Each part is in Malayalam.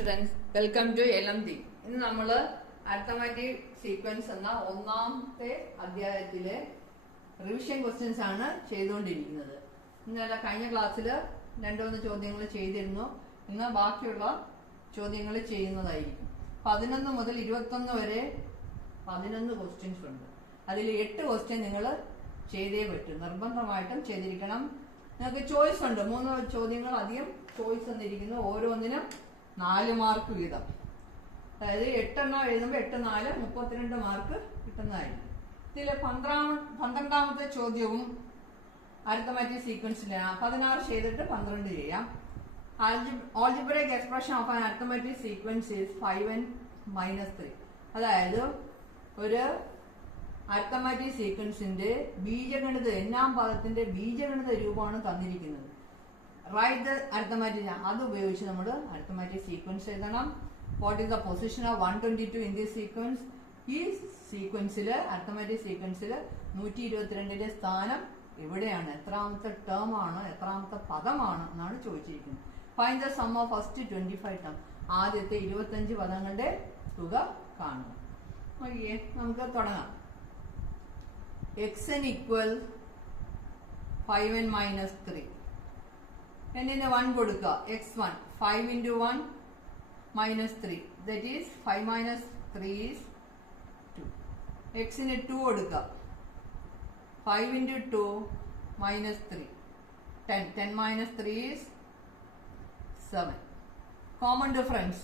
Students, welcome to LMD. ഇന്ന് നമ്മൾ അരിത്തമാറ്റിക് സീക്വൻസ് എന്ന ഒന്നാമത്തെ അധ്യായത്തിലെ റിവിഷൻ ക്വസ്റ്റ്യൻസ് ആണ് ചെയ്തുകൊണ്ടിരിക്കുന്നത്. ഇന്നലെ കഴിഞ്ഞ ക്ലാസ്സിൽ 2-3 ചോദ്യങ്ങൾ ചെയ്തിരുന്നു. ഇന്ന് ബാക്കിയുള്ള ചോദ്യങ്ങൾ ചെയ്യുന്നതായിരിക്കും. 11 മുതൽ 21 വരെ 11 ക്വസ്റ്റ്യൻസ് ഉണ്ട്. അതിൽ 8 ക്വസ്റ്റ്യൻ നിങ്ങൾ ചെയ്തേ പറ്റും, നിർബന്ധമായിട്ടും ചെയ്തിരിക്കണം. നിങ്ങൾക്ക് ചോയ്സ് ഉണ്ട്, 3 ചോദ്യങ്ങൾ അധികം ചോയ്സ് തന്നിരിക്കുന്നു. ഓരോന്നിനും 4 മാർക്ക് വീതം. അതായത് 8 എണ്ണം എഴുതുമ്പോൾ 8, 4 32 മാർക്ക് കിട്ടുന്നതായിരിക്കും. ഇതിൽ 12ാമത്തെ ചോദ്യവും അരിത്തമാറ്റിക് സീക്വൻസിലാണ്. 16 ചെയ്തിട്ട് 12 ചെയ്യാം. Algebraic expression of an arithmetic sequence is 5n - 3. അതായത് ഒരു അരിത്തമാറ്റിക് സീക്വൻസിന്റെ ബീജഗണിത എന്നാം പദത്തിന്റെ ബീജഗണിത രൂപമാണ് തന്നിരിക്കുന്നത്. റൈറ്റ് ദ അരിത്തമാറ്റിക്, അത് ഉപയോഗിച്ച് നമ്മൾ അരിത്തമാറ്റിക് സീക്വൻസ് എഴുതണം. What is the position of 122 in this sequence? ഈ സീക്വൻസിൽ അരിത്തമാറ്റിക് സീക്വൻസിൽ 122ന്റെ സ്ഥാനം എവിടെയാണ്, എത്രാമത്തെ ടേം ആണ്, എത്രാമത്തെ പദമാണ് എന്നാണ് ചോദിച്ചിരിക്കുന്നത്. Find the sum of first 25 term. ആദ്യത്തെ 25 പദങ്ങളുടെ തുക കാണുക. ഓക്കെ, നമുക്ക് തുടങ്ങാം. xn equal 5n minus 3. എന്നിന് 1 കൊടുക്കുക. x1 5 into 1 minus 3, that is 5 minus 3 is 2. xന് 2 കൊടുക്കുക. 5 into 2 minus 3, 10. 10 minus 3 is 7. Common difference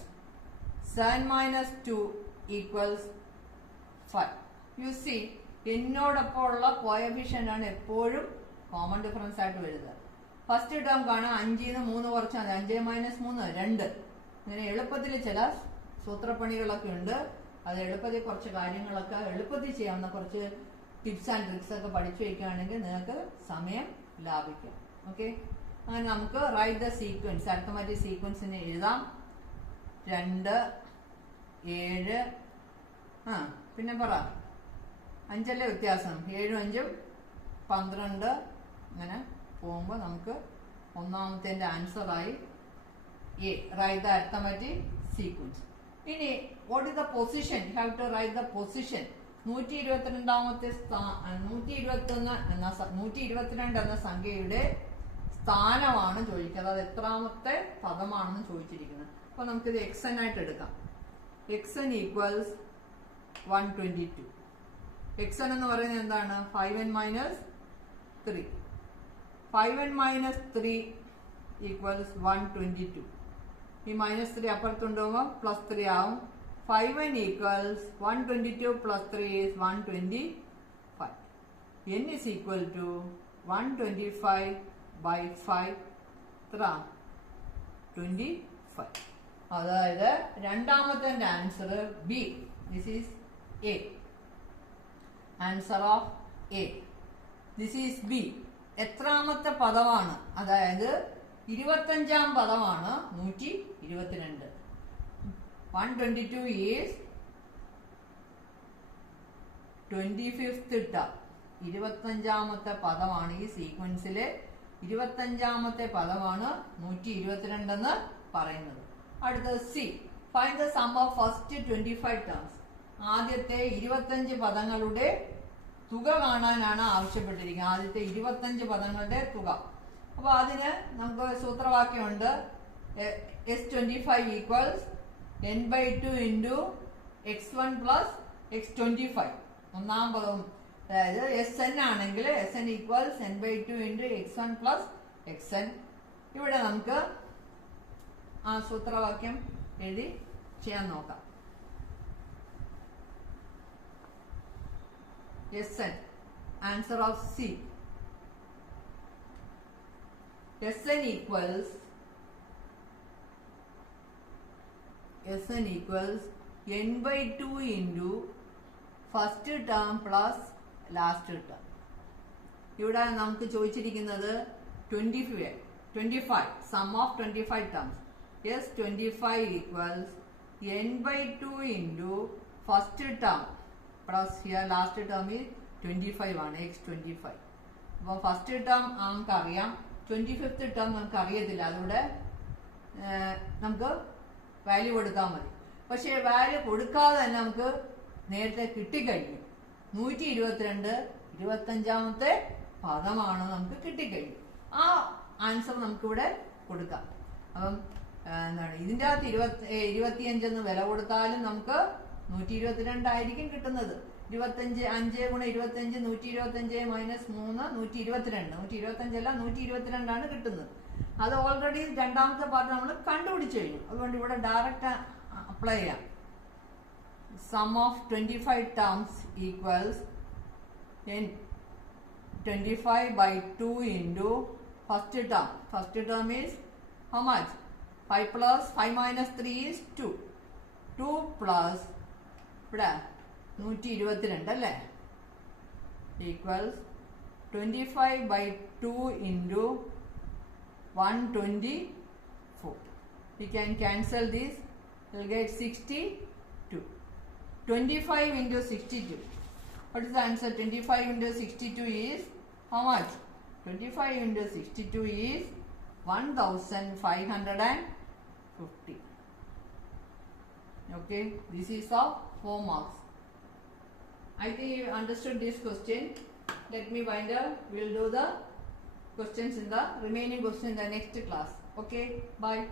7 minus 2 equals 5. You see, എന്നോടൊപ്പം ഉള്ള കോഎഫിഷ്യന്റ് ആണ് എപ്പോഴും കോമൺ ഡിഫറൻസ് ആയിട്ട് വരുന്നത്. ഫസ്റ്റ് ടേം കാണാൻ 5ന് 3 കുറച്ചാൽ 5 - 3 2. ഇങ്ങനെ എളുപ്പത്തിൽ ചില സൂത്രപ്പണികളൊക്കെ ഉണ്ട്. അത് എളുപ്പത്തിൽ കുറച്ച് കാര്യങ്ങളൊക്കെ എളുപ്പത്തിൽ ചെയ്യാവുന്ന കുറച്ച് ടിപ്സ് ആൻഡ് ട്രിക്സ് ഒക്കെ പഠിച്ചു വയ്ക്കുകയാണെങ്കിൽ നിങ്ങൾക്ക് സമയം ലാഭിക്കാം. ഓക്കെ, അങ്ങനെ നമുക്ക് റൈറ്റ് ദ സീക്വൻസ്, അരിത്തമാറ്റിക് സീക്വൻസിന് എഴുതാം. 2, 7, പിന്നെ പറ 5 വ്യത്യാസം, 7ഉം 5ഉം 12. അങ്ങനെ പോകുമ്പോൾ നമുക്ക് ഒന്നാമത്തെ ആൻസറായി A. Write the arithmetic sequence. ഇനി what is the position? You have to write the position. 122 എന്ന സംഖ്യയുടെ സ്ഥാനമാണ് ചോദിക്കുന്നത്. അത് എത്രാമത്തെ പദമാണെന്ന് ചോദിച്ചിരിക്കുന്നത്. അപ്പൊ നമുക്കിത് xn ആയിട്ട് എടുക്കാം. xn equals 122. xn എന്ന് പറയുന്നത് എന്താണ്? 5n minus 3. 5n minus 3 equals 122. ഈ -3 അപ്പുറത്തുണ്ടാവുമ്പോൾ +3 ആവും. 5n equals 122 plus 3 is 125. n is equal to 125 by 5, 25. അതായത് രണ്ടാമത്തെ answer B. This is A. Answer of A. This is B. എത്രാമത്തെ പദമാണ്? അതായത് 25ാം പദമാണ് 122. 122 ഈസ് 25th ടേം. 25ാമത്തെ പദമാണ് ഈ സീക്വൻസിലെ 25ാമത്തെ പദമാണ് 122 എന്ന് പറയുന്നത്. അടുത്തത് C. Find the sum of first 25 terms. ആദ്യത്തെ 25 പദങ്ങളുടെ തുക കാണാനാണ് ആവശ്യപ്പെട്ടിരിക്കുന്നത്. ആദ്യത്തെ 25 പദങ്ങളുടെ തുക. അപ്പൊ അതിന് നമുക്ക് സൂത്രവാക്യമുണ്ട്. S25 equals n/2 into x1 plus x25. ഒന്നാം പദം, അതായത് Sn ആണെങ്കിൽ Sn equals n/2 into x1 plus xn. ഇവിടെ നമുക്ക് ആ സൂത്രവാക്യം എഴുതി ചെയ്യാൻ നോക്കാം. Sn, answer of C. Sn equals n/2 into first term plus last term. ഇവിടെ നമുക്ക് ചോദിച്ചിരിക്കുന്നത് 25 sum of 25 terms. Yes, 25 equals n/2 into first term plus here last term is 25 ആണ്, x25. അപ്പോൾ ഫസ്റ്റ് ടേം നമുക്കറിയാം, 25th ടേം നമുക്ക് അറിയത്തില്ല. അതുകൊണ്ട് നമുക്ക് വാല്യൂ കൊടുത്താൽ മതി. പക്ഷേ വാല്യൂ കൊടുക്കാതെ തന്നെ നമുക്ക് നേരത്തെ കിട്ടിക്കഴിഞ്ഞു. 122 25ാമത്തെ പദമാണ് നമുക്ക് കിട്ടിക്കഴിഞ്ഞു. ആ ആൻസർ നമുക്കിവിടെ കൊടുക്കാം. അപ്പം എന്താണ് ഇതിൻ്റെ അകത്ത് 25 എന്ന് വില കൊടുത്താലും നമുക്ക് 122 ആയിരിക്കും കിട്ടുന്നത്. 25 5 ഗുണം 25 125 മൈനസ് 3 122 125 അല്ല 122 ആണ് കിട്ടുന്നത്. അത് ഓൾറെഡി രണ്ടാമത്തെ പാർട്ട് നമ്മൾ കണ്ടുപിടിച്ചു കഴിഞ്ഞു. അതുകൊണ്ട് ഇവിടെ ഡയറക്റ്റ് അപ്ലൈ ചെയ്യാം. Sum of 25 terms equals 25 by 2 into first term. First term is how much? 5 plus 5 minus 3 is 2. 2 plus ഇവിടെ 122 അല്ലേ equals 25 by 2 into 124. We can cancel this. We'll get 62. 25 into 62. What is the answer? 25 into 62 is how much? 25 into 62 is 1550. Okay, this is of 4 marks. I think you understood this question. Let me wind up. We'll do the questions in the remaining questions in the next class. Okay, bye.